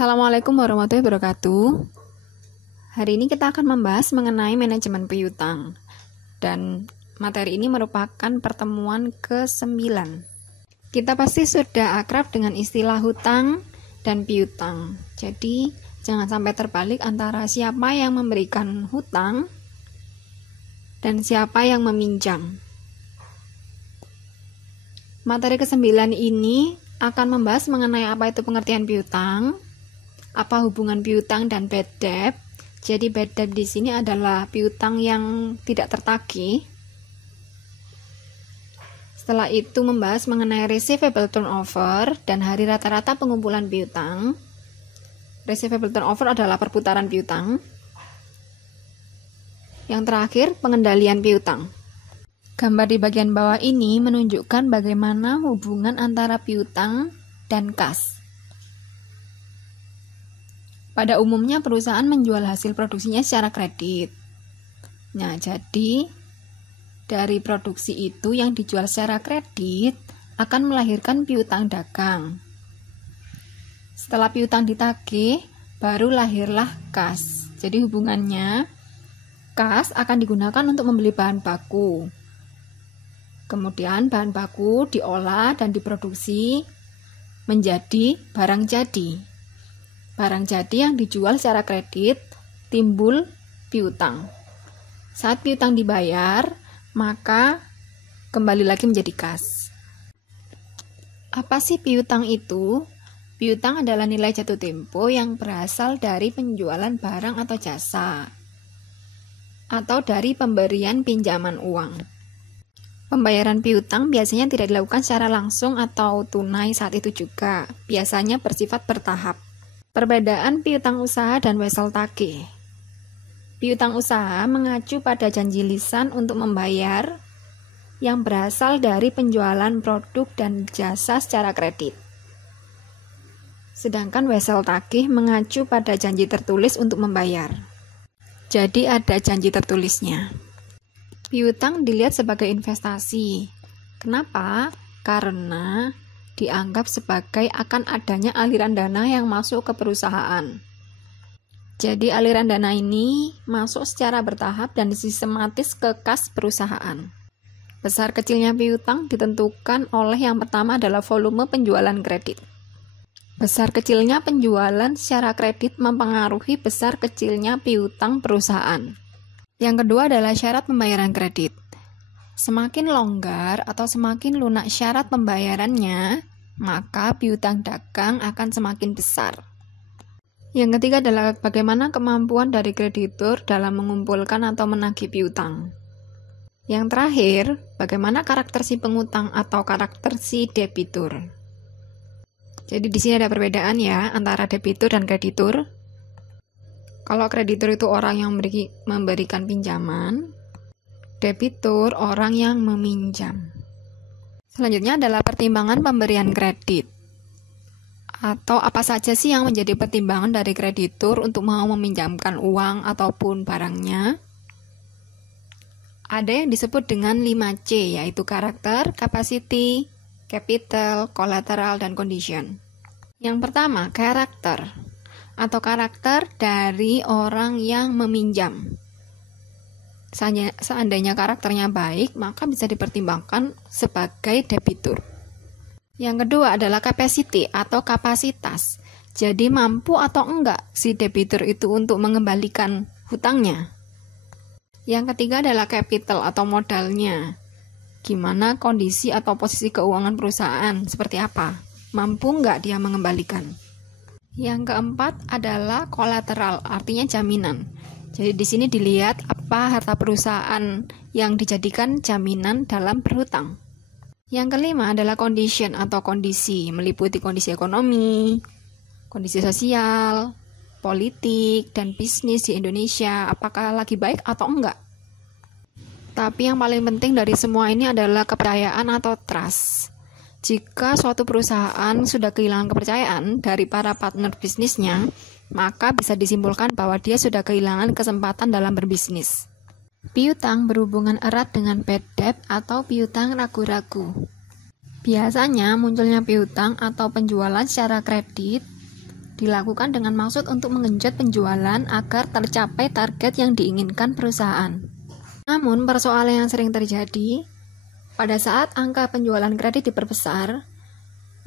Assalamualaikum warahmatullahi wabarakatuh. Hari ini kita akan membahas mengenai manajemen piutang. Dan materi ini merupakan pertemuan ke-9. Kita pasti sudah akrab dengan istilah hutang dan piutang. Jadi, jangan sampai terbalik antara siapa yang memberikan hutang dan siapa yang meminjam. Materi ke-9 ini akan membahas mengenai apa itu pengertian piutang, apa hubungan piutang dan bad debt. Jadi bad debt di sini adalah piutang yang tidak tertagih. Setelah itu membahas mengenai receivable turnover dan hari rata-rata pengumpulan piutang. Receivable turnover adalah perputaran piutang. Yang terakhir, pengendalian piutang. Gambar di bagian bawah ini menunjukkan bagaimana hubungan antara piutang dan kas. Pada umumnya perusahaan menjual hasil produksinya secara kredit. Nah, jadi dari produksi itu yang dijual secara kredit akan melahirkan piutang dagang. Setelah piutang ditagih, baru lahirlah kas. Jadi hubungannya, kas akan digunakan untuk membeli bahan baku. Kemudian bahan baku diolah dan diproduksi menjadi barang jadi. Barang jadi yang dijual secara kredit timbul piutang. Saat piutang dibayar, maka kembali lagi menjadi kas. Apa sih piutang itu? Piutang adalah nilai jatuh tempo yang berasal dari penjualan barang atau jasa, atau dari pemberian pinjaman uang. Pembayaran piutang biasanya tidak dilakukan secara langsung atau tunai saat itu juga. Biasanya bersifat bertahap. Perbedaan piutang usaha dan wesel tagih. Piutang usaha mengacu pada janji lisan untuk membayar yang berasal dari penjualan produk dan jasa secara kredit. Sedangkan wesel tagih mengacu pada janji tertulis untuk membayar. Jadi ada janji tertulisnya. Piutang dilihat sebagai investasi. Kenapa? Karena dianggap sebagai akan adanya aliran dana yang masuk ke perusahaan. Jadi aliran dana ini masuk secara bertahap dan sistematis ke kas perusahaan. Besar kecilnya piutang ditentukan oleh yang pertama adalah volume penjualan kredit. Besar kecilnya penjualan secara kredit mempengaruhi besar kecilnya piutang perusahaan. Yang kedua adalah syarat pembayaran kredit. Semakin longgar atau semakin lunak syarat pembayarannya, maka piutang dagang akan semakin besar. Yang ketiga adalah bagaimana kemampuan dari kreditur dalam mengumpulkan atau menagih piutang. Yang terakhir, bagaimana karakter si pengutang atau karakter si debitur. Jadi di sini ada perbedaan ya antara debitur dan kreditur. Kalau kreditur itu orang yang memberikan pinjaman, debitur orang yang meminjam. Selanjutnya adalah pertimbangan pemberian kredit. Atau apa saja sih yang menjadi pertimbangan dari kreditur untuk mau meminjamkan uang ataupun barangnya? Ada yang disebut dengan 5C, yaitu karakter, capacity, capital, collateral, dan condition. Yang pertama, karakter atau karakter dari orang yang meminjam. Seandainya karakternya baik, maka bisa dipertimbangkan sebagai debitur. Yang kedua adalah capacity atau kapasitas. Jadi mampu atau enggak si debitur itu untuk mengembalikan hutangnya. Yang ketiga adalah capital atau modalnya. Gimana kondisi atau posisi keuangan perusahaan, seperti apa? Mampu enggak dia mengembalikan? Yang keempat adalah kolateral, artinya jaminan. Jadi di sini dilihat apa harta perusahaan yang dijadikan jaminan dalam berhutang. Yang kelima adalah condition atau kondisi, meliputi kondisi ekonomi, kondisi sosial, politik, dan bisnis di Indonesia, apakah lagi baik atau enggak. Tapi yang paling penting dari semua ini adalah kepercayaan atau trust. Jika suatu perusahaan sudah kehilangan kepercayaan dari para partner bisnisnya, maka bisa disimpulkan bahwa dia sudah kehilangan kesempatan dalam berbisnis. Piutang berhubungan erat dengan bad debt atau piutang ragu-ragu. Biasanya munculnya piutang atau penjualan secara kredit dilakukan dengan maksud untuk menggenjot penjualan agar tercapai target yang diinginkan perusahaan. Namun, persoalan yang sering terjadi, pada saat angka penjualan kredit diperbesar,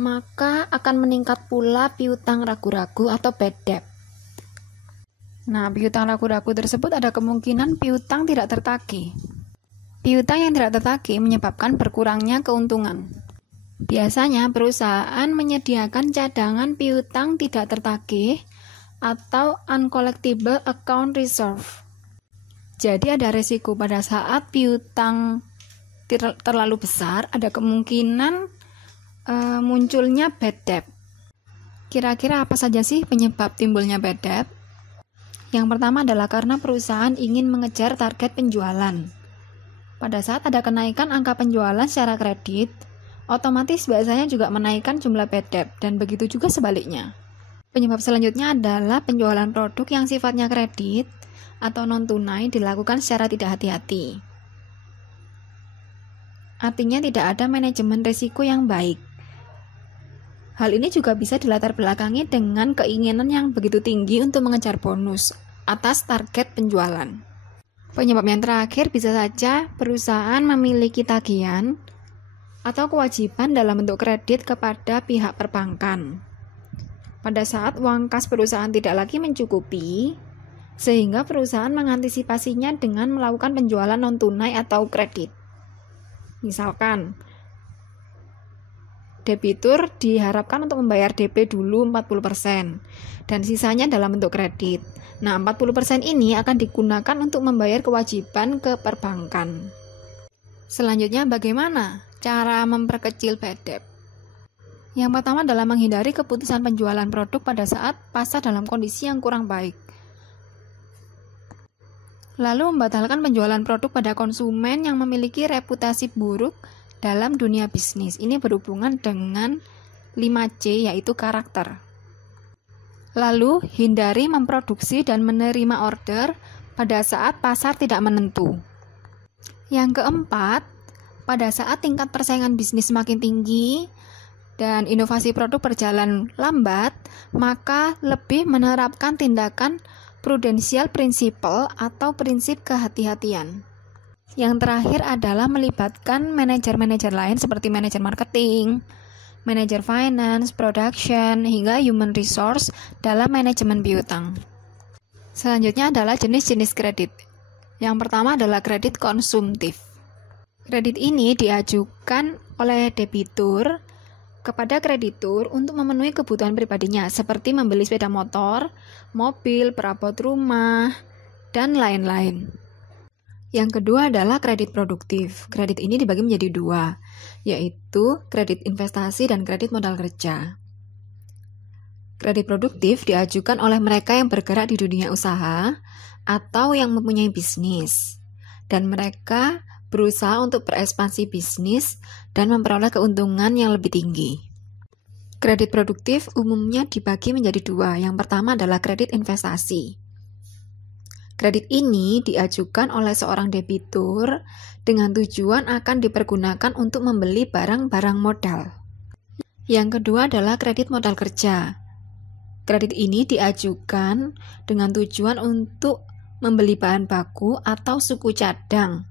maka akan meningkat pula piutang ragu-ragu atau bad debt. Nah, piutang ragu-ragu tersebut ada kemungkinan piutang tidak tertagih. Piutang yang tidak tertagih menyebabkan berkurangnya keuntungan. Biasanya perusahaan menyediakan cadangan piutang tidak tertagih atau uncollectible account reserve. Jadi ada resiko pada saat piutang terlalu besar, ada kemungkinan munculnya bad debt. Kira-kira apa saja sih penyebab timbulnya bad debt? Yang pertama adalah karena perusahaan ingin mengejar target penjualan. Pada saat ada kenaikan angka penjualan secara kredit, otomatis biasanya juga menaikkan jumlah bad debt, dan begitu juga sebaliknya. Penyebab selanjutnya adalah penjualan produk yang sifatnya kredit atau non-tunai dilakukan secara tidak hati-hati. Artinya tidak ada manajemen risiko yang baik. Hal ini juga bisa dilatar belakangi dengan keinginan yang begitu tinggi untuk mengejar bonus atas target penjualan. Penyebab yang terakhir bisa saja perusahaan memiliki tagihan atau kewajiban dalam bentuk kredit kepada pihak perbankan. Pada saat uang kas perusahaan tidak lagi mencukupi, sehingga perusahaan mengantisipasinya dengan melakukan penjualan non-tunai atau kredit. Misalkan, debitur diharapkan untuk membayar DP dulu 40% dan sisanya dalam bentuk kredit. Nah, 40% ini akan digunakan untuk membayar kewajiban ke perbankan. Selanjutnya, bagaimana cara memperkecil bad debt? Yang pertama adalah menghindari keputusan penjualan produk pada saat pasar dalam kondisi yang kurang baik. Lalu membatalkan penjualan produk pada konsumen yang memiliki reputasi buruk dalam dunia bisnis. Ini berhubungan dengan 5C, yaitu karakter. Lalu, hindari memproduksi dan menerima order pada saat pasar tidak menentu. Yang keempat, pada saat tingkat persaingan bisnis semakin tinggi dan inovasi produk berjalan lambat, maka lebih menerapkan tindakan prudensial principle atau prinsip kehati-hatian. Yang terakhir adalah melibatkan manajer-manajer lain seperti manajer marketing, manajer finance, production, hingga human resource dalam manajemen piutang. Selanjutnya adalah jenis-jenis kredit. Yang pertama adalah kredit konsumtif. Kredit ini diajukan oleh debitur kepada kreditur untuk memenuhi kebutuhan pribadinya, seperti membeli sepeda motor, mobil, perabot rumah, dan lain-lain. Yang kedua adalah kredit produktif. Kredit ini dibagi menjadi dua, yaitu kredit investasi dan kredit modal kerja. Kredit produktif diajukan oleh mereka yang bergerak di dunia usaha atau yang mempunyai bisnis, dan mereka berusaha untuk berekspansi bisnis dan memperoleh keuntungan yang lebih tinggi. Kredit produktif umumnya dibagi menjadi dua. Yang pertama adalah kredit investasi. Kredit ini diajukan oleh seorang debitur dengan tujuan akan dipergunakan untuk membeli barang-barang modal. Yang kedua adalah kredit modal kerja. Kredit ini diajukan dengan tujuan untuk membeli bahan baku atau suku cadang.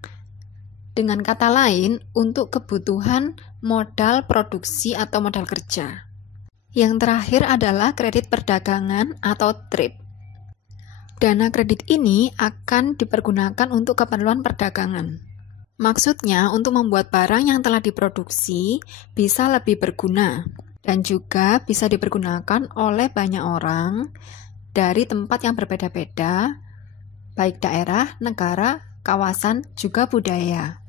Dengan kata lain, untuk kebutuhan modal produksi atau modal kerja. Yang terakhir adalah kredit perdagangan atau trade. Dana kredit ini akan dipergunakan untuk keperluan perdagangan. Maksudnya untuk membuat barang yang telah diproduksi bisa lebih berguna dan juga bisa dipergunakan oleh banyak orang dari tempat yang berbeda-beda, baik daerah, negara, kawasan, juga budaya.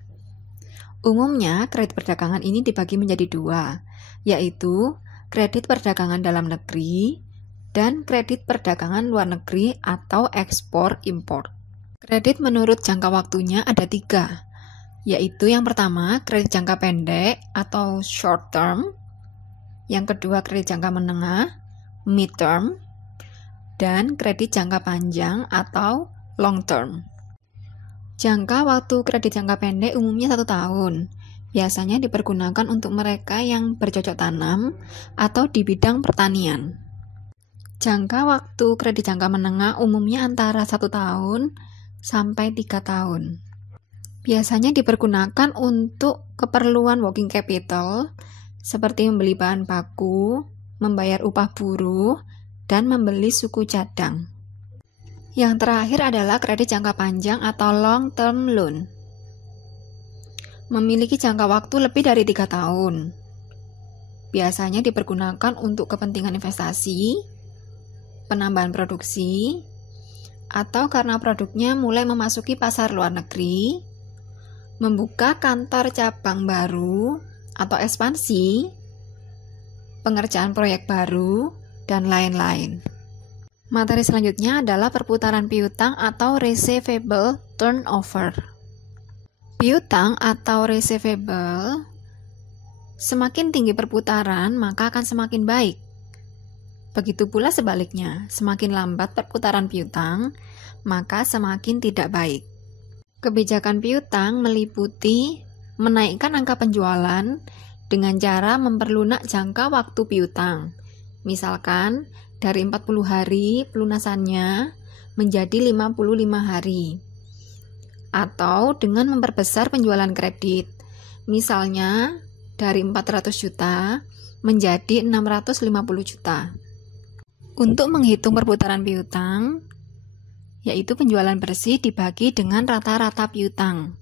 Umumnya, kredit perdagangan ini dibagi menjadi dua, yaitu kredit perdagangan dalam negeri dan kredit perdagangan luar negeri atau ekspor-impor. Kredit menurut jangka waktunya ada 3, yaitu yang pertama kredit jangka pendek atau short term, yang kedua kredit jangka menengah, mid term, dan kredit jangka panjang atau long term. Jangka waktu kredit jangka pendek umumnya 1 tahun, biasanya dipergunakan untuk mereka yang bercocok tanam atau di bidang pertanian. Jangka waktu kredit jangka menengah umumnya antara 1 tahun sampai 3 tahun. Biasanya dipergunakan untuk keperluan working capital seperti membeli bahan baku, membayar upah buruh, dan membeli suku cadang. Yang terakhir adalah kredit jangka panjang atau long term loan. Memiliki jangka waktu lebih dari 3 tahun. Biasanya dipergunakan untuk kepentingan investasi, penambahan produksi, atau karena produknya mulai memasuki pasar luar negeri, membuka kantor cabang baru atau ekspansi, pengerjaan proyek baru, dan lain-lain. Materi selanjutnya adalah perputaran piutang atau receivable turnover. Piutang atau receivable, semakin tinggi perputaran maka akan semakin baik. Begitu pula sebaliknya, semakin lambat perputaran piutang maka semakin tidak baik. Kebijakan piutang meliputi menaikkan angka penjualan dengan cara memperlunak jangka waktu piutang. Misalkan dari 40 hari pelunasannya menjadi 55 hari. Atau dengan memperbesar penjualan kredit, misalnya dari 400 juta menjadi 650 juta. Untuk menghitung perputaran piutang, yaitu penjualan bersih dibagi dengan rata-rata piutang.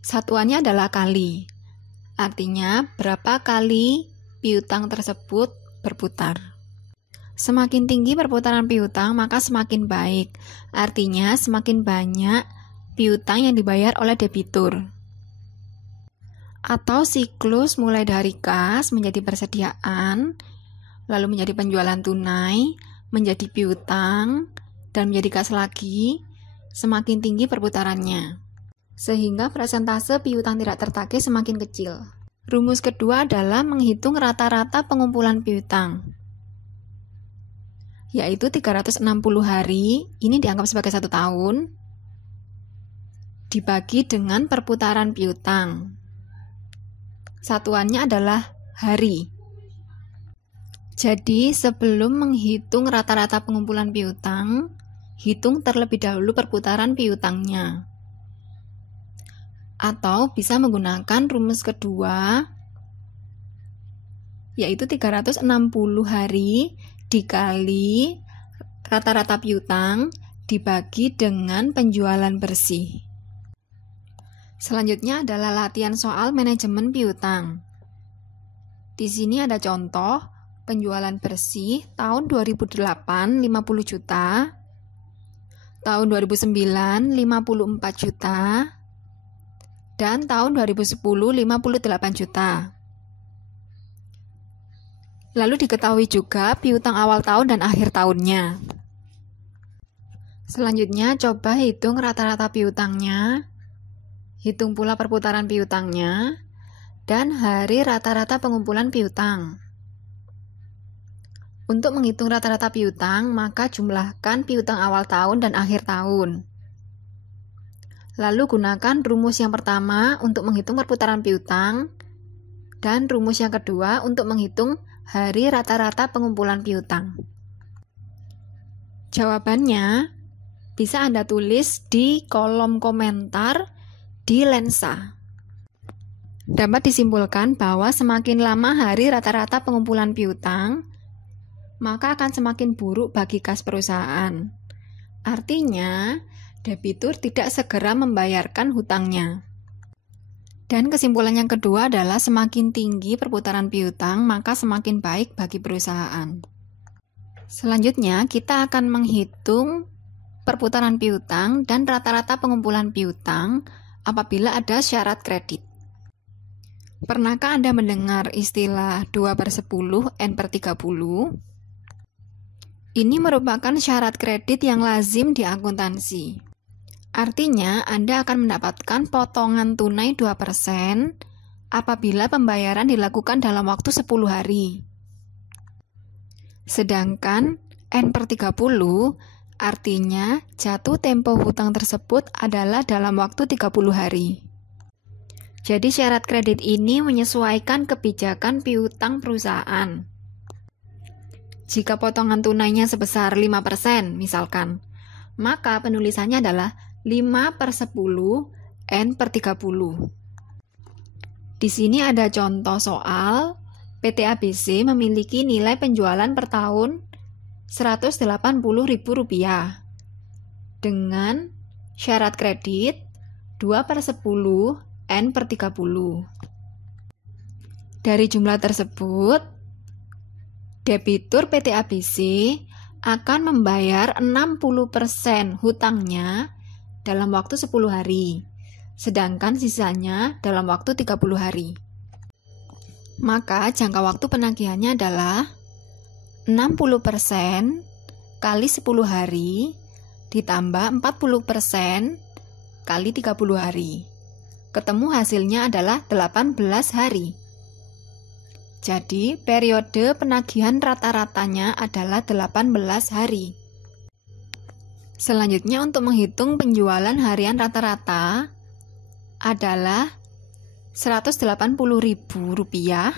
Satuannya adalah kali, artinya berapa kali piutang tersebut berputar. Semakin tinggi perputaran piutang maka semakin baik, artinya semakin banyak piutang yang dibayar oleh debitur. Atau siklus mulai dari kas menjadi persediaan, lalu menjadi penjualan tunai, menjadi piutang, dan menjadi kas lagi, semakin tinggi perputarannya. Sehingga persentase piutang tidak tertagih semakin kecil. Rumus kedua adalah menghitung rata-rata pengumpulan piutang, yaitu 360 hari, ini dianggap sebagai 1 tahun, dibagi dengan perputaran piutang. Satuannya adalah hari. Jadi, sebelum menghitung rata-rata pengumpulan piutang, hitung terlebih dahulu perputaran piutangnya. Atau bisa menggunakan rumus kedua, yaitu 360 hari dikali rata-rata piutang dibagi dengan penjualan bersih. Selanjutnya adalah latihan soal manajemen piutang. Di sini ada contoh penjualan bersih tahun 2008 50 juta, tahun 2009 54 juta, dan tahun 2010 58 juta. Lalu diketahui juga piutang awal tahun dan akhir tahunnya. Selanjutnya coba hitung rata-rata piutangnya, hitung pula perputaran piutangnya, dan hari rata-rata pengumpulan piutang. Untuk menghitung rata-rata piutang, maka jumlahkan piutang awal tahun dan akhir tahun. Lalu gunakan rumus yang pertama untuk menghitung perputaran piutang, dan rumus yang kedua untuk menghitung hari rata-rata pengumpulan piutang. Jawabannya bisa Anda tulis di kolom komentar di Lensa. Dapat disimpulkan bahwa semakin lama hari rata-rata pengumpulan piutang, maka akan semakin buruk bagi kas perusahaan. Artinya, debitur tidak segera membayarkan hutangnya. Dan kesimpulan yang kedua adalah semakin tinggi perputaran piutang, maka semakin baik bagi perusahaan. Selanjutnya, kita akan menghitung perputaran piutang dan rata-rata pengumpulan piutang apabila ada syarat kredit. Pernahkah Anda mendengar istilah 2/10 N/30? Ini merupakan syarat kredit yang lazim di akuntansi. Artinya, Anda akan mendapatkan potongan tunai 2% apabila pembayaran dilakukan dalam waktu 10 hari. Sedangkan N/30 artinya jatuh tempo hutang tersebut adalah dalam waktu 30 hari. Jadi syarat kredit ini menyesuaikan kebijakan piutang perusahaan. Jika potongan tunainya sebesar 5% misalkan, maka penulisannya adalah 5/10 N/30. Di sini ada contoh soal PT ABC memiliki nilai penjualan per tahun Rp180.000 dengan syarat kredit 2/10 N/30. Dari jumlah tersebut, debitur PT ABC akan membayar 60% hutangnya dalam waktu 10 hari, sedangkan sisanya dalam waktu 30 hari. Maka jangka waktu penagihannya adalah 60% kali 10 hari ditambah 40% kali 30 hari. Ketemu hasilnya adalah 18 hari. Jadi, periode penagihan rata-ratanya adalah 18 hari. Selanjutnya, untuk menghitung penjualan harian rata-rata adalah Rp180.000.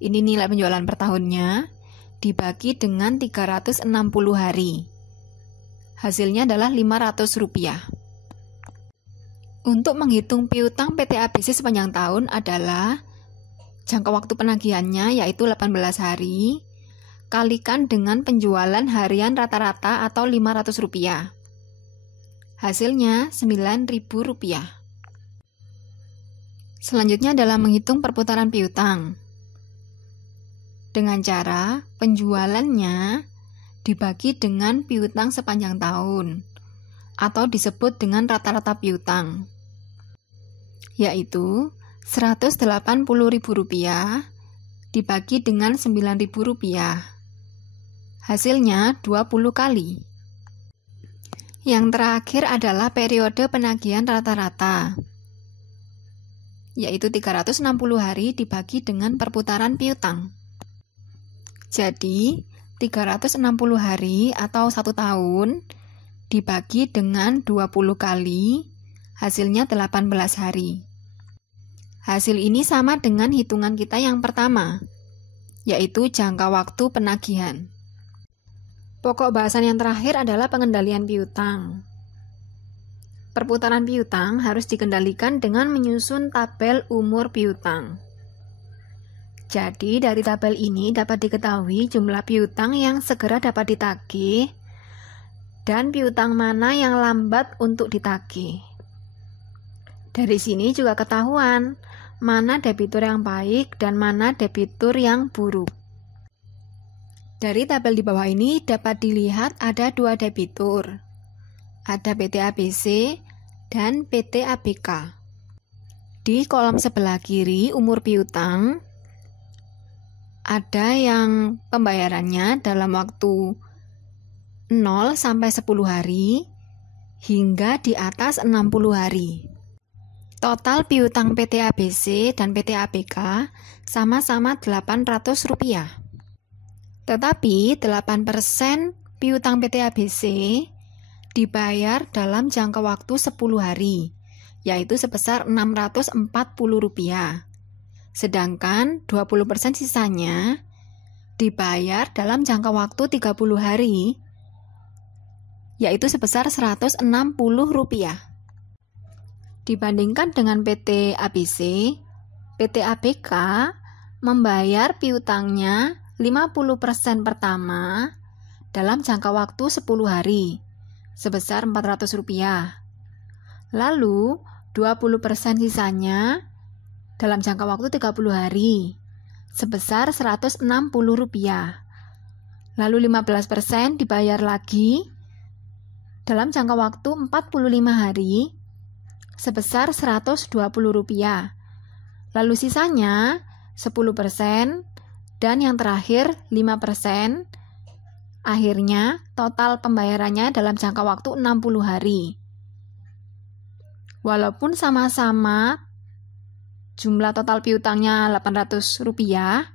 Ini nilai penjualan per tahunnya dibagi dengan 360 hari. Hasilnya adalah Rp500. Untuk menghitung piutang PT ABC sepanjang tahun adalah jangka waktu penagihannya yaitu 18 hari kalikan dengan penjualan harian rata-rata atau Rp500. Hasilnya Rp9.000. Selanjutnya adalah menghitung perputaran piutang. Dengan cara penjualannya dibagi dengan piutang sepanjang tahun atau disebut dengan rata-rata piutang, yaitu Rp180.000 dibagi dengan Rp9.000. Hasilnya 20 kali. Yang terakhir adalah periode penagihan rata-rata, yaitu 360 hari dibagi dengan perputaran piutang. Jadi, 360 hari atau 1 tahun dibagi dengan 20 kali, hasilnya 18 hari. Hasil ini sama dengan hitungan kita yang pertama, yaitu jangka waktu penagihan. Pokok bahasan yang terakhir adalah pengendalian piutang. Perputaran piutang harus dikendalikan dengan menyusun tabel umur piutang. Jadi, dari tabel ini dapat diketahui jumlah piutang yang segera dapat ditagih dan piutang mana yang lambat untuk ditagih. Dari sini juga ketahuan mana debitur yang baik dan mana debitur yang buruk. Dari tabel di bawah ini dapat dilihat ada 2 debitur. Ada PT ABC dan PT ABK. Di kolom sebelah kiri umur piutang ada yang pembayarannya dalam waktu 0 sampai 10 hari hingga di atas 60 hari. Total piutang PT ABC dan PT ABK sama-sama Rp800. Tetapi 8% piutang PT ABC dibayar dalam jangka waktu 10 hari, yaitu sebesar Rp640. Sedangkan 20% sisanya dibayar dalam jangka waktu 30 hari, yaitu sebesar Rp160. Dibandingkan dengan PT ABC, PT ABK membayar piutangnya 50% pertama dalam jangka waktu 10 hari, sebesar Rp400. Lalu 20% sisanya dalam jangka waktu 30 hari, sebesar Rp160. Lalu 15% dibayar lagi dalam jangka waktu 45 hari, sebesar Rp120. Lalu sisanya 10% dan yang terakhir 5%. Akhirnya, total pembayarannya dalam jangka waktu 60 hari. Walaupun sama-sama jumlah total piutangnya Rp800,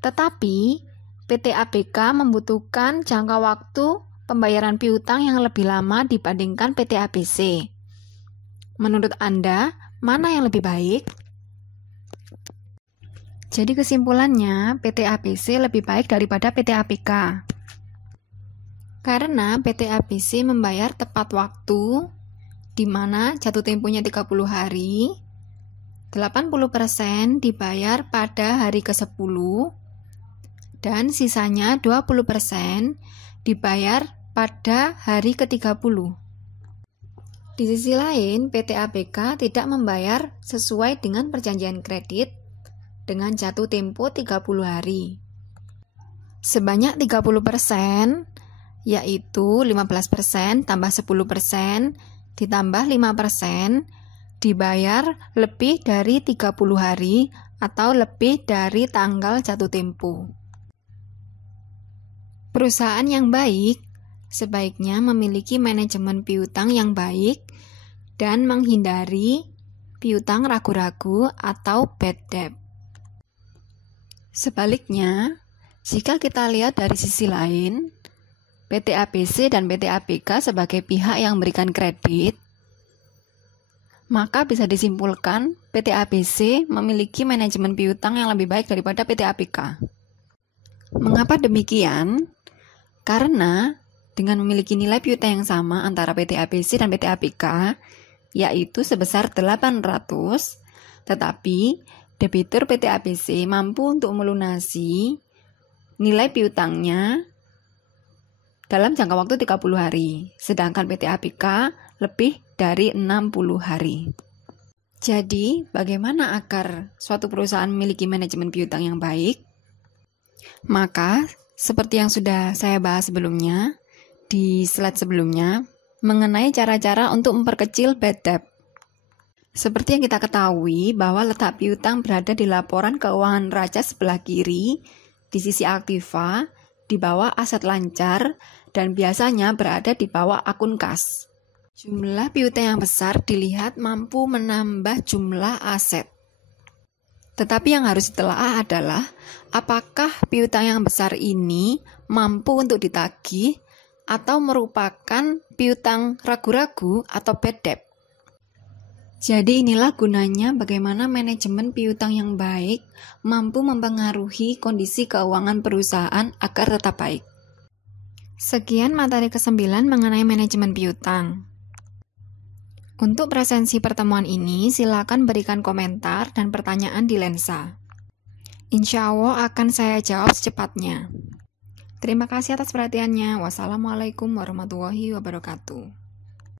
tetapi PT ABK membutuhkan jangka waktu pembayaran piutang yang lebih lama dibandingkan PT ABC. Menurut Anda, mana yang lebih baik? Jadi kesimpulannya, PT ABC lebih baik daripada PT APK. Karena PT ABC membayar tepat waktu, di mana jatuh temponya 30 hari, 80% dibayar pada hari ke-10, dan sisanya 20% dibayar pada hari ke-30. Di sisi lain, PT APK tidak membayar sesuai dengan perjanjian kredit dengan jatuh tempo 30 hari. Sebanyak 30%, yaitu 15% tambah 10% ditambah 5%, dibayar lebih dari 30 hari atau lebih dari tanggal jatuh tempo. Perusahaan yang baik sebaiknya memiliki manajemen piutang yang baik dan menghindari piutang ragu-ragu atau bad debt. Sebaliknya, jika kita lihat dari sisi lain, PT ABC dan PT APK sebagai pihak yang memberikan kredit, maka bisa disimpulkan PT ABC memiliki manajemen piutang yang lebih baik daripada PT APK. Mengapa demikian? Karena dengan memiliki nilai piutang yang sama antara PT ABC dan PT APK, yaitu sebesar 800, tetapi debitur PT ABC mampu untuk melunasi nilai piutangnya dalam jangka waktu 30 hari, sedangkan PT APK lebih dari 60 hari. Jadi, bagaimana agar suatu perusahaan memiliki manajemen piutang yang baik? Maka, seperti yang sudah saya bahas sebelumnya, di slide sebelumnya, mengenai cara-cara untuk memperkecil bad debt. Seperti yang kita ketahui bahwa letak piutang berada di laporan keuangan raja sebelah kiri, di sisi aktiva, di bawah aset lancar, dan biasanya berada di bawah akun kas. Jumlah piutang yang besar dilihat mampu menambah jumlah aset. Tetapi yang harus ditelaah adalah apakah piutang yang besar ini mampu untuk ditagih atau merupakan piutang ragu-ragu atau bad debt. Jadi inilah gunanya bagaimana manajemen piutang yang baik mampu mempengaruhi kondisi keuangan perusahaan agar tetap baik. Sekian materi ke-9 mengenai manajemen piutang. Untuk presensi pertemuan ini, silakan berikan komentar dan pertanyaan di Lensa. Insya Allah akan saya jawab secepatnya. Terima kasih atas perhatiannya. Wassalamualaikum warahmatullahi wabarakatuh.